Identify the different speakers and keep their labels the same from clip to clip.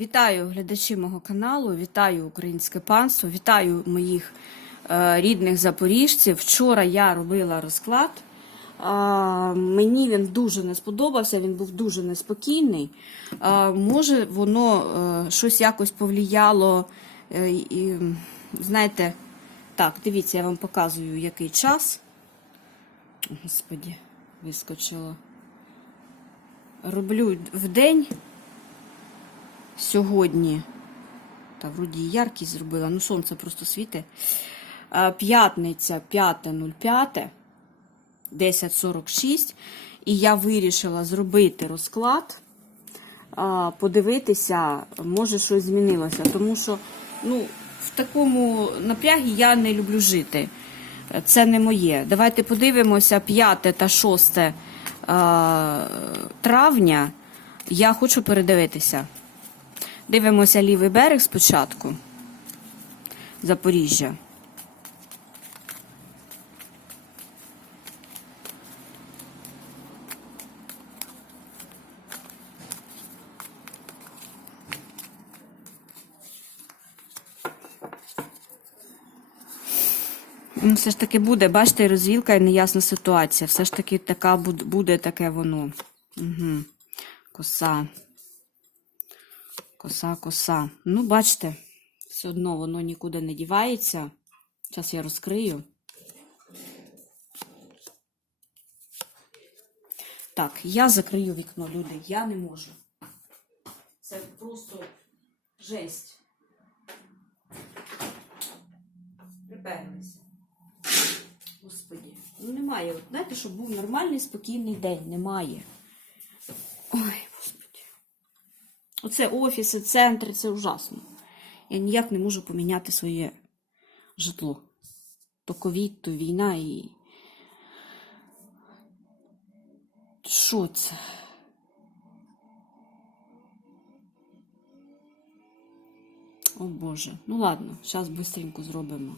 Speaker 1: Вітаю глядачі мого каналу, вітаю українське панство, вітаю моїх е, рідних запоріжців. Вчора я робила розклад. А, мені він дуже не сподобався, він був дуже неспокійний. А, може, воно е, щось якось повлияло. е, і, знаєте, так, дивіться, я вам показую, який час. Господі, вискочило. Роблю в день сьогодні. Та вроді яркість зробила, ну сонце просто світить. П'ятниця 5.05, 10.46. І я вирішила зробити розклад, подивитися, може щось змінилося. Тому що ну, в такому напрягі я не люблю жити. Це не моє. Давайте подивимося 5 та 6 травня. Я хочу передивитися. Дивимося лівий берег спочатку. Запоріжжя. Ну, Все ж таки буде, бачите, розвілка і неясна ситуація. Все ж таки така буде таке воно. Угу. Коса. Коса, коса. Ну, бачите, все одно воно нікуди не дівається. Зараз я розкрию. Так, я закрию вікно, люди. Я не можу. Це просто жесть. Приперлися. Господі. Ну немає. От, знаєте, щоб був нормальний, спокійний день. Немає. Ой. Оце офіси, центри, це ужасно. Я ніяк не можу поміняти своє житло. То ковід, то війна і. Що це? О Боже. Ну ладно, зараз швидко зробимо.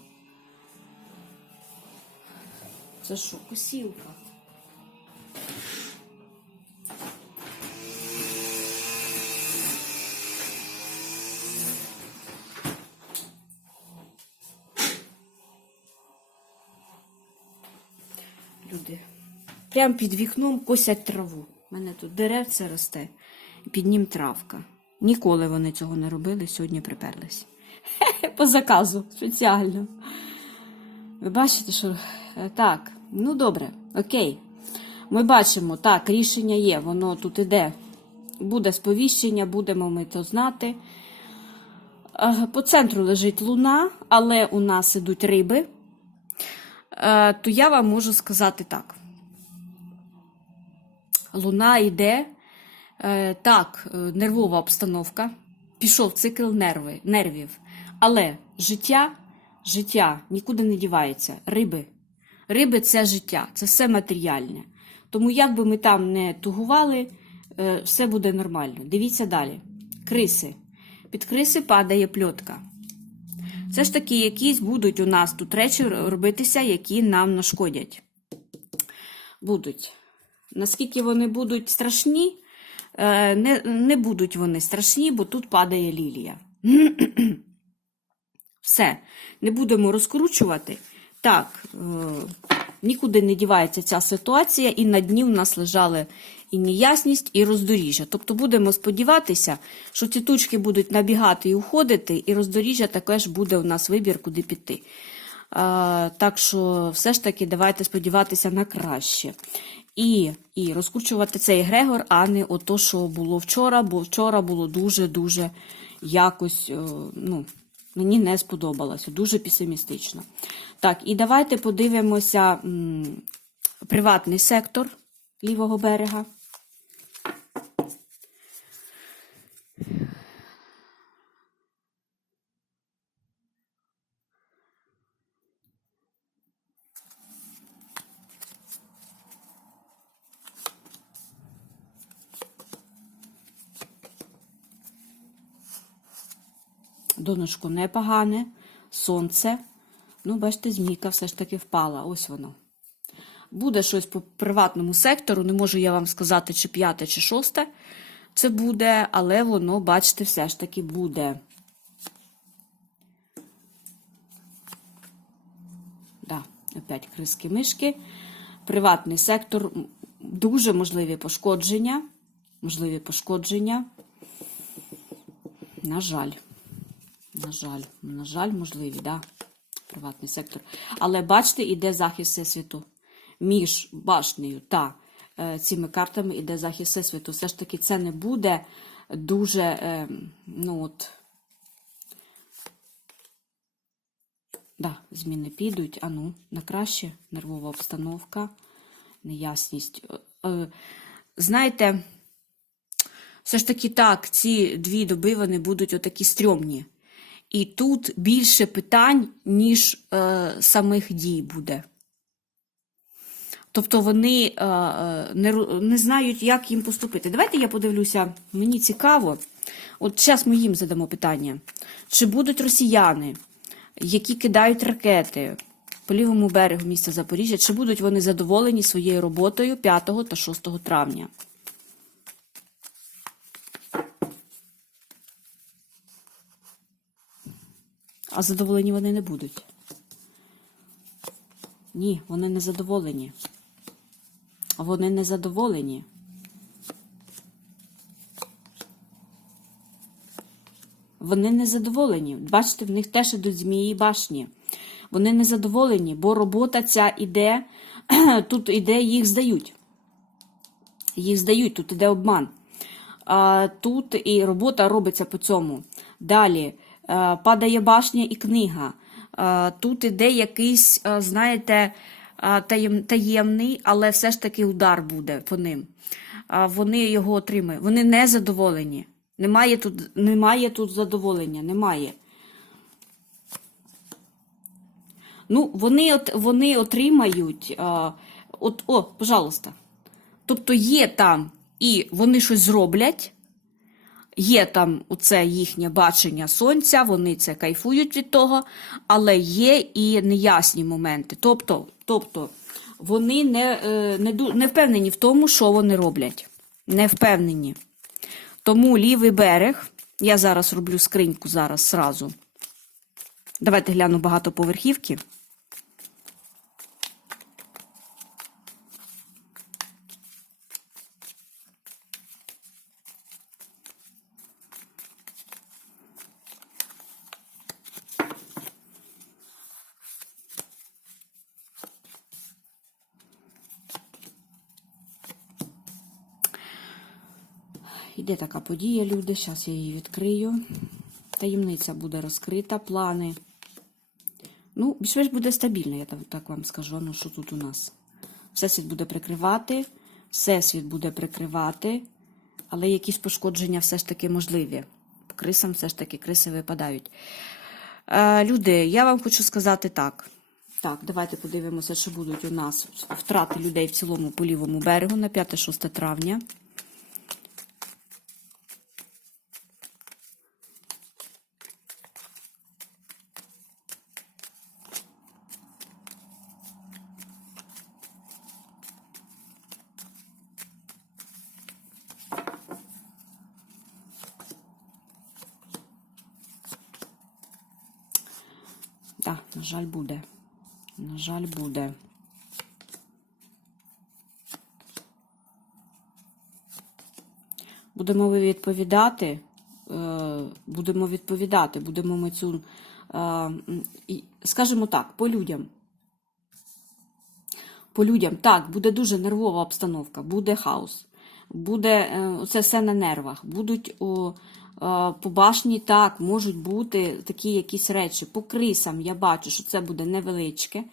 Speaker 1: Це що, косілка? Прямо під вікном косять траву. У мене тут деревце росте, під ним травка. Ніколи вони цього не робили, сьогодні приперлись. По заказу, спеціально. Ви бачите, що е, так, ну добре, окей. Ми бачимо, так, рішення є, воно тут іде. Буде сповіщення, будемо ми то знати. Е, По центру лежить луна, але у нас ідуть риби. Е, То я вам можу сказати так. Луна йде, е, так, е, нервова обстановка, пішов цикл нерви, нервів. Але життя, життя нікуди не дівається. Риби. Риби це життя, це все матеріальне. Тому як би ми там не тугували, е, все буде нормально. Дивіться далі. Криси. Під криси падає пльотка. Все ж таки, якісь будуть у нас тут речі робитися, які нам нашкодять. Будуть. Наскільки вони будуть страшні, е, не, не будуть вони страшні, бо тут падає лілія. Все, не будемо розкручувати. Так, е, нікуди не дівається ця ситуація, і на дні в нас лежали і неясність, і роздоріжжя. Тобто будемо сподіватися, що ці тучки будуть набігати і уходити, і роздоріжжя також буде у нас вибір, куди піти. Е, так що, все ж таки, давайте сподіватися на краще. І, і розкручувати цей егрегор, а не ото, що було вчора, бо вчора було дуже-дуже якось, е, ну, мені не сподобалося, дуже песимістично. Так, і давайте подивимося м, приватний сектор лівого берега. Донышко непогане, сонце. Ну, бачите, змійка все ж таки впала. Ось воно. Буде щось по приватному сектору, не можу я вам сказати, чи п'яте, чи шосте. це буде, але воно, бачите, все ж таки буде. Да, опять криски мишки. Приватний сектор, дуже можливі пошкодження. Можливі пошкодження. На жаль. На жаль, на жаль, можливі, да. Приватний сектор. Але бачите, іде захист Всесвіту. Між башнею та е, цими картами іде захист Всесвіту. Все ж таки, це не буде дуже, е, ну от. Да, зміни підуть. А ну, на краще нервова обстановка, неясність. Е, Знаєте, все ж таки так, ці дві доби вони будуть отакі стрьомні. І тут більше питань, ніж е, самих дій буде. Тобто вони е, е, не, не знають, як їм поступити. Давайте я подивлюся, мені цікаво. От зараз ми їм задамо питання: чи будуть росіяни, які кидають ракети по лівому берегу міста Запоріжжя, чи будуть вони задоволені своєю роботою 5 та 6 травня? А задоволені вони не будуть. Ні, вони не задоволені. Вони не задоволені. Вони не задоволені. Бачите, в них теж ідуть змії башні. Вони не задоволені, бо робота ця іде, тут іде, їх здають. Їх здають, тут іде обман. А, тут і робота робиться по цьому. Далі падає башня і книга. Тут іде якийсь, знаєте, таємний, але все ж таки удар буде по ним. Вони його отримають. Вони не задоволені. Немає тут, немає тут задоволення, немає. Ну, вони, от, вони отримають. От, о, пожалуйста. Тобто є там і вони щось зроблять, є там оце їхнє бачення сонця, вони це кайфують від того, але є і неясні моменти. Тобто, тобто вони не, е, не, не впевнені в тому, що вони роблять. Не впевнені. Тому лівий берег, я зараз роблю скриньку зараз сразу. Давайте гляну багатоповерхівки. Іде така подія, люди. Зараз я її відкрию. Таємниця буде розкрита, плани. Ну, більш-менш буде стабільно, я так, вам скажу. Ну, що тут у нас? Всесвіт буде прикривати, всесвіт буде прикривати, але якісь пошкодження все ж таки можливі. Крисам все ж таки криси випадають. Е, люди, я вам хочу сказати так. Так, давайте подивимося, що будуть у нас втрати людей в цілому по лівому берегу на 5-6 травня. Так, на жаль, буде. На жаль, буде. Будемо ви відповідати. е, Будемо відповідати, будемо ми цю, е, скажімо так, по людям. По людям, так, буде дуже нервова обстановка, буде хаос, буде е, це все на нервах. Будуть о, по башні, так, можуть бути такі якісь речі. По крисам я бачу, що це буде невеличке,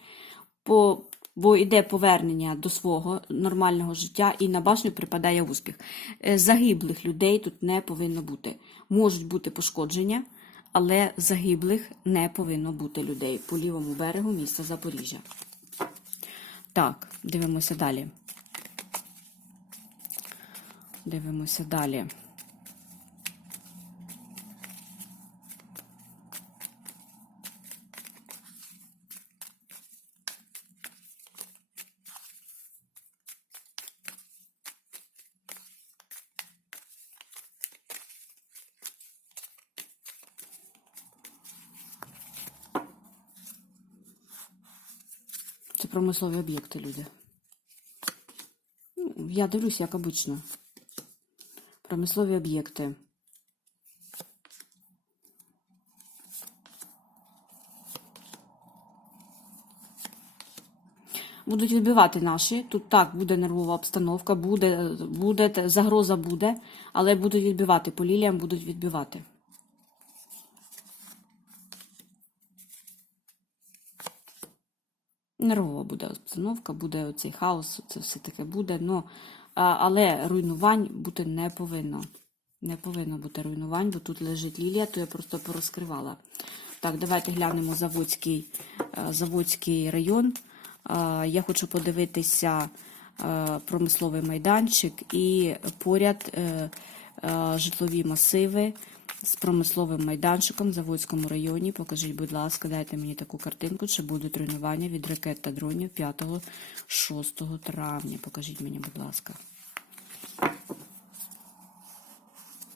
Speaker 1: по, бо йде повернення до свого нормального життя, і на башню припадає успіх. Е, Загиблих людей тут не повинно бути. Можуть бути пошкодження, але загиблих не повинно бути людей по лівому берегу міста Запоріжжя. Так, дивимося далі. Дивимося далі. Промислові об'єкти, люди. Я дивлюсь, як обично. Промислові об'єкти. Будуть відбивати наші. Тут так буде нервова обстановка, буде, буде загроза буде, але будуть відбивати. По ліліям будуть відбивати. Нервова буде обстановка, буде оцей хаос, це все таке буде. А, але руйнувань бути не повинно. Не повинно бути руйнувань, бо тут лежить лілія, то я просто порозкривала. Так, давайте глянемо Заводський, е, Заводський район. Е, Я хочу подивитися е, промисловий майданчик і поряд житлові масиви з промисловим майданчиком в Заводському районі. Покажіть, будь ласка, дайте мені таку картинку, чи будуть руйнування від ракет та дронів 5-6 травня. Покажіть мені, будь ласка.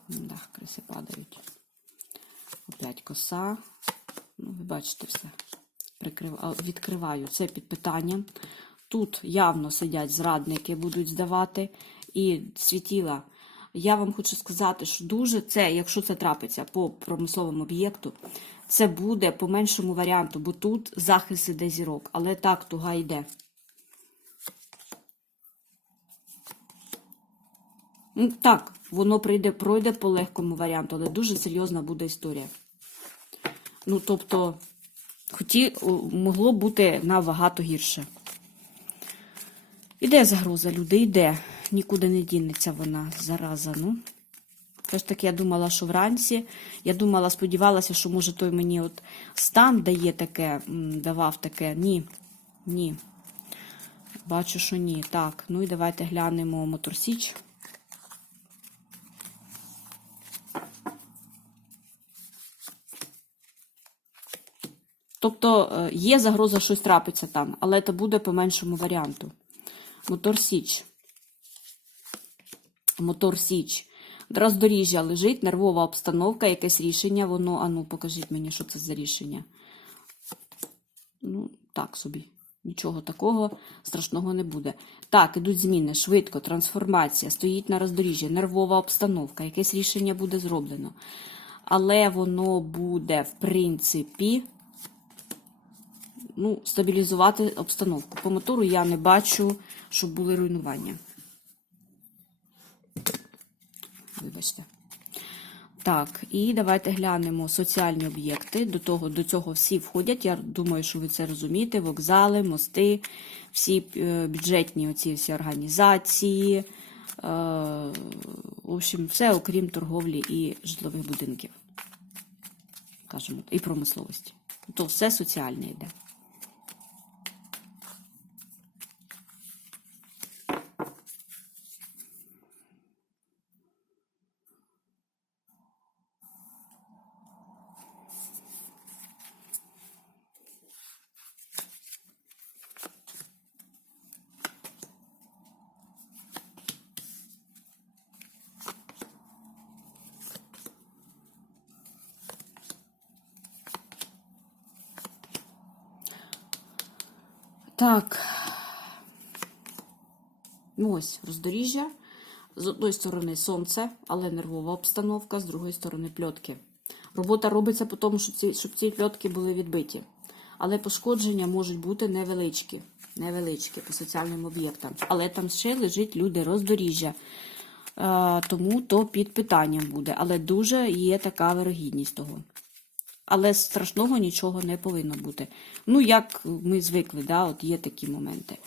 Speaker 1: Да, криси падають. Опять коса. Ну, ви бачите все. Прикрив... Відкриваю це під питанням. Тут явно сидять зрадники, будуть здавати. І світіла. Я вам хочу сказати, що дуже це, якщо це трапиться по промисловому об'єкту, це буде по меншому варіанту, бо тут захист іде зірок, але так туга йде. Ну, так, воно прийде, пройде по легкому варіанту, але дуже серйозна буде історія. Ну, тобто, хоті, могло бути набагато гірше. Іде загроза, люди, йде. Нікуди не дінеться вона, зараза. ну. Все ж таки, я думала, що вранці. Я думала, сподівалася, що може той мені от стан дає таке, давав таке. Ні. Ні. Бачу, що ні. Так, ну і давайте глянемо Моторсіч. Тобто е, є загроза щось трапиться там, але це буде по меншому варіанту. Мотор Січ. Мотор Січ. Роздоріжжя лежить, нервова обстановка, якесь рішення. Воно, а ну, покажіть мені, що це за рішення. Ну, так собі. Нічого такого страшного не буде. Так, ідуть зміни, швидко, трансформація, стоїть на роздоріжжі, нервова обстановка, якесь рішення буде зроблено. Але воно буде, в принципі, ну, стабілізувати обстановку. По мотору я не бачу, щоб були руйнування. Вибачте. Так, і давайте глянемо соціальні об'єкти. До того, до цього всі входять. Я думаю, що ви це розумієте. Вокзали, мости, всі е, бюджетні оці всі організації. Е, в общем, все окрім торговлі і житлових будинків. Кажемо, і промисловості. То все соціальне йде. Так. Ну, ось роздоріжжя. З одної сторони сонце, але нервова обстановка, з другої сторони пльотки. Робота робиться по тому, щоб ці, щоб ці пльотки були відбиті. Але пошкодження можуть бути невеличкі, невеличкі по соціальним об'єктам. Але там ще лежить люди роздоріжжя. Е, тому то під питанням буде. Але дуже є така вирогідність того. Але страшного нічого не повинно бути. Ну, як ми звикли, да, от є такі моменти.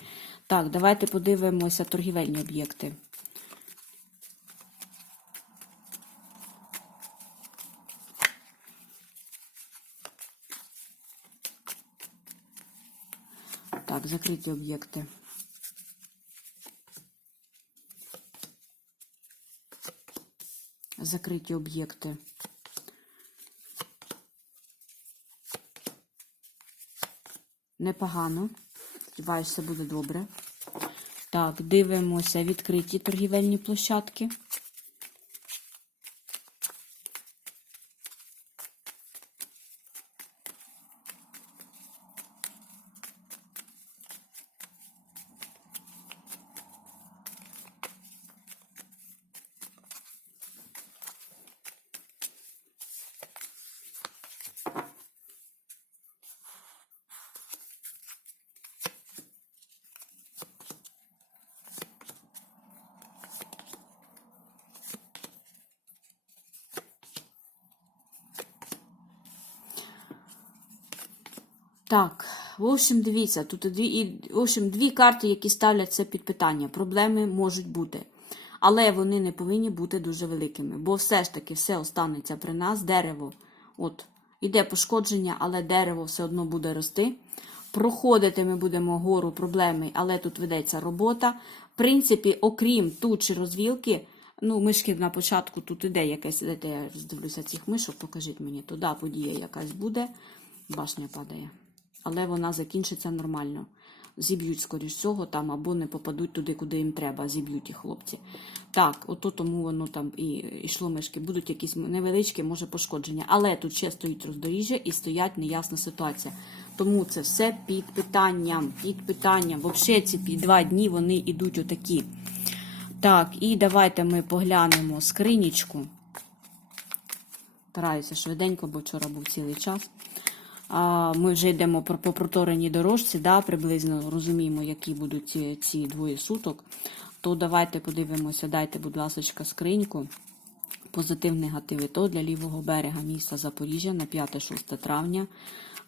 Speaker 1: Так, давайте подивимося торгівельні об'єкти. Так, закриті об'єкти. Закриті об'єкти. Непогано. Сподіваюся, буде добре. Так, дивимося відкриті торгівельні площадки. Так, в общем, дивіться, тут дві, в общем, дві карти, які ставлять це під питання. Проблеми можуть бути. Але вони не повинні бути дуже великими. Бо все ж таки все останеться при нас. Дерево. От, іде пошкодження, але дерево все одно буде рости. Проходити ми будемо гору проблеми, але тут ведеться робота. В принципі, окрім тучі розвілки, ну, мишки на початку тут іде якась, я роздивлюся цих мишок, покажіть мені, туди подія якась буде. Башня падає. Але вона закінчиться нормально. Зіб'ють, скоріш всього, там або не попадуть туди, куди їм треба, зіб'ють їх хлопці. Так, ото тому воно там і йшло мишки. Будуть якісь невеличкі, може, пошкодження. Але тут ще стоїть роздоріжжя і стоять неясна ситуація. Тому це все під питанням. Під питанням. Взагалі ці два дні вони йдуть отакі. Так, і давайте ми поглянемо скринічку. Стараюся швиденько, бо вчора був цілий час. Ми вже йдемо по, протореній дорожці, да, приблизно розуміємо, які будуть ці, ці двоє суток. То давайте подивимося, дайте, будь ласка, скриньку. Позитив, негатив і то для лівого берега міста Запоріжжя на 5-6 травня.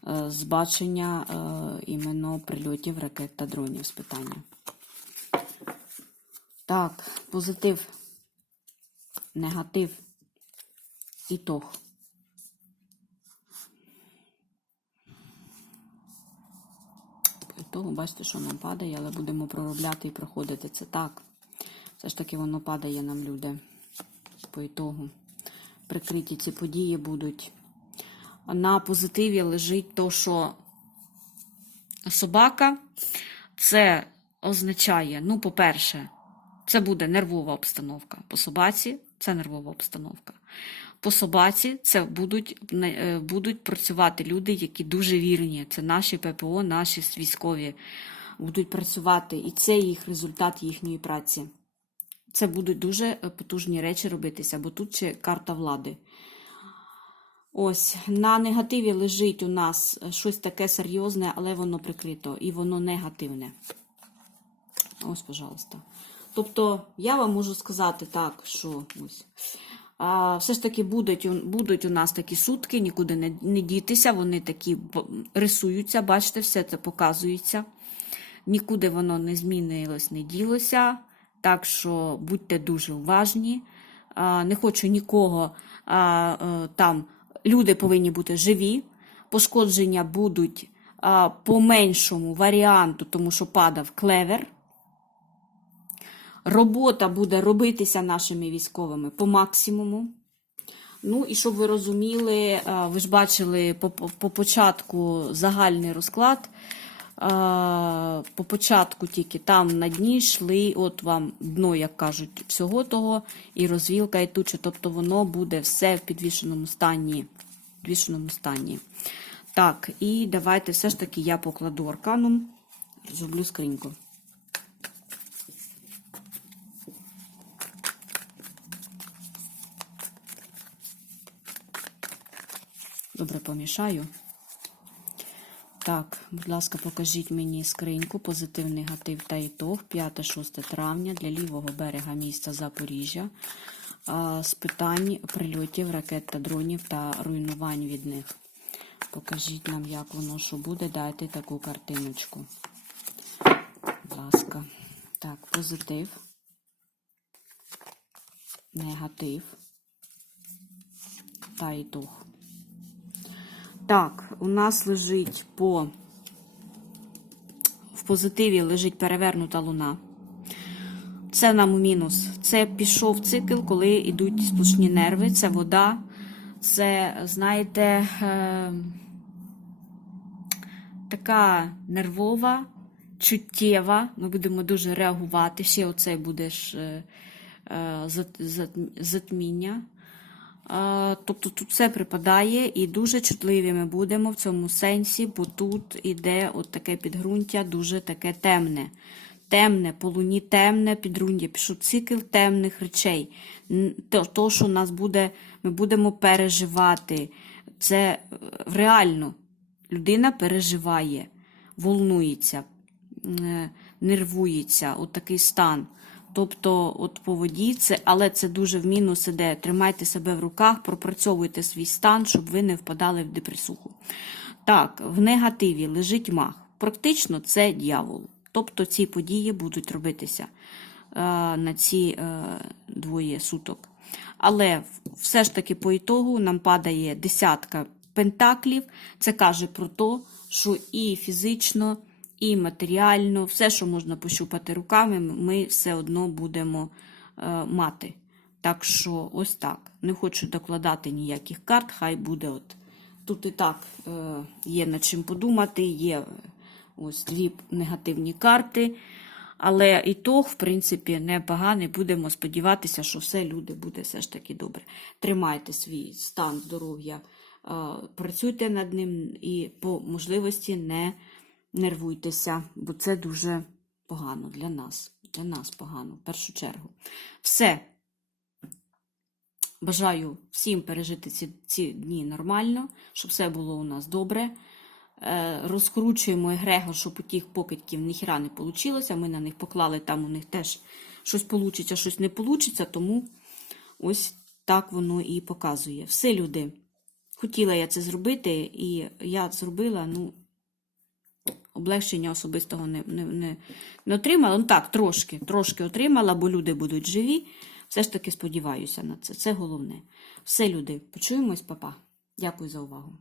Speaker 1: Е, Збачення е, іменно прильотів ракет та дронів з питання. Так, позитив, негатив, ітог. Ітогу, бачите, що нам падає, але будемо проробляти і проходити це так. Все ж таки воно падає нам, люди. По ітогу. Прикриті ці події будуть. На позитиві лежить то, що собака це означає, ну, по-перше, це буде нервова обстановка. По собаці це нервова обстановка. По собаці це будуть, е, будуть працювати люди, які дуже вірні. Це наші ППО, наші військові будуть працювати, і це їх результат їхньої праці. Це будуть дуже потужні речі робитися, бо тут ще карта влади. Ось, на негативі лежить у нас щось таке серйозне, але воно прикрито, і воно негативне. Ось, пожалуйста. Тобто, я вам можу сказати так, що ось. Все ж таки будуть, будуть у нас такі сутки, нікуди не, не дітися, вони такі рисуються, бачите, все це показується. Нікуди воно не змінилось, не ділося. Так що будьте дуже уважні. Не хочу нікого е, там. Люди повинні бути живі. Пошкодження будуть по меншому варіанту, тому що падав клевер. Робота буде робитися нашими військовими по максимуму. Ну, і щоб ви розуміли, е, ви ж бачили по, по по початку загальний розклад. Е, По початку тільки там на дні йшли, от вам дно, як кажуть, всього того, і розвілка, і туча. Тобто воно буде все в підвішеному стані. В підвішеному стані. Так, і давайте все ж таки я покладу арканом, зроблю скриньку. Добре помішаю. Так, будь ласка, покажіть мені скриньку, позитив, негатив та ітог 5-6 травня для лівого берега міста Запоріжжя з питань прильотів, ракет та дронів та руйнувань від них. Покажіть нам, як воно що буде. Дайте таку картиночку. Будь ласка. Так, позитив, негатив та ітог. Так, у нас лежить по. В позитиві лежить перевернута луна. Це нам у мінус. Це пішов цикл, коли йдуть сплошні нерви, це вода. Це, знаєте, е, така нервова, чуттєва. Ми будемо дуже реагувати. Ще оце буде ж е, е, зат- зат- затміння. Тобто тут все припадає і дуже чутливі ми будемо в цьому сенсі, бо тут іде от таке підґрунтя, дуже таке темне. Темне, по луні темне підґрунтя, пішов цикл темних речей. То, що нас буде, ми будемо переживати. Це е, реально. Людина переживає, волнується, е, нервується, от такий стан. Тобто, от по воді це, але це дуже в мінус іде. Тримайте себе в руках, пропрацьовуйте свій стан, щоб ви не впадали в депресуху. Так, в негативі лежить мах. Практично це дьявол. Тобто ці події будуть робитися е, на ці е, двоє суток. Але все ж таки по ітогу нам падає десятка пентаклів. Це каже про те, що і фізично, і матеріально, все, що можна пощупати руками, ми все одно будемо е, мати. Так що ось так. Не хочу докладати ніяких карт, хай буде от. Тут і так е, є над чим подумати, є е, ось дві негативні карти. Але ітог, в принципі, непоганий. Будемо сподіватися, що все люди буде все ж таки добре. Тримайте свій стан здоров'я, працюйте над ним і по можливості не нервуйтеся, бо це дуже погано для нас. Для нас погано, в першу чергу. Все. Бажаю всім пережити ці, ці дні нормально, щоб все було у нас добре. Е, розкручуємо егрегор, щоб у тих покидьків ніхіра не вийшло. Ми на них поклали, там у них теж щось вийде, щось не вийде, тому ось так воно і показує. Все, люди. Хотіла я це зробити, і я зробила, ну, облегшення особистого не, не, не, не отримала. Ну так, трошки, трошки отримала, бо люди будуть живі. Все ж таки сподіваюся на це. Це головне. Все, люди, почуємось, папа. Дякую за увагу.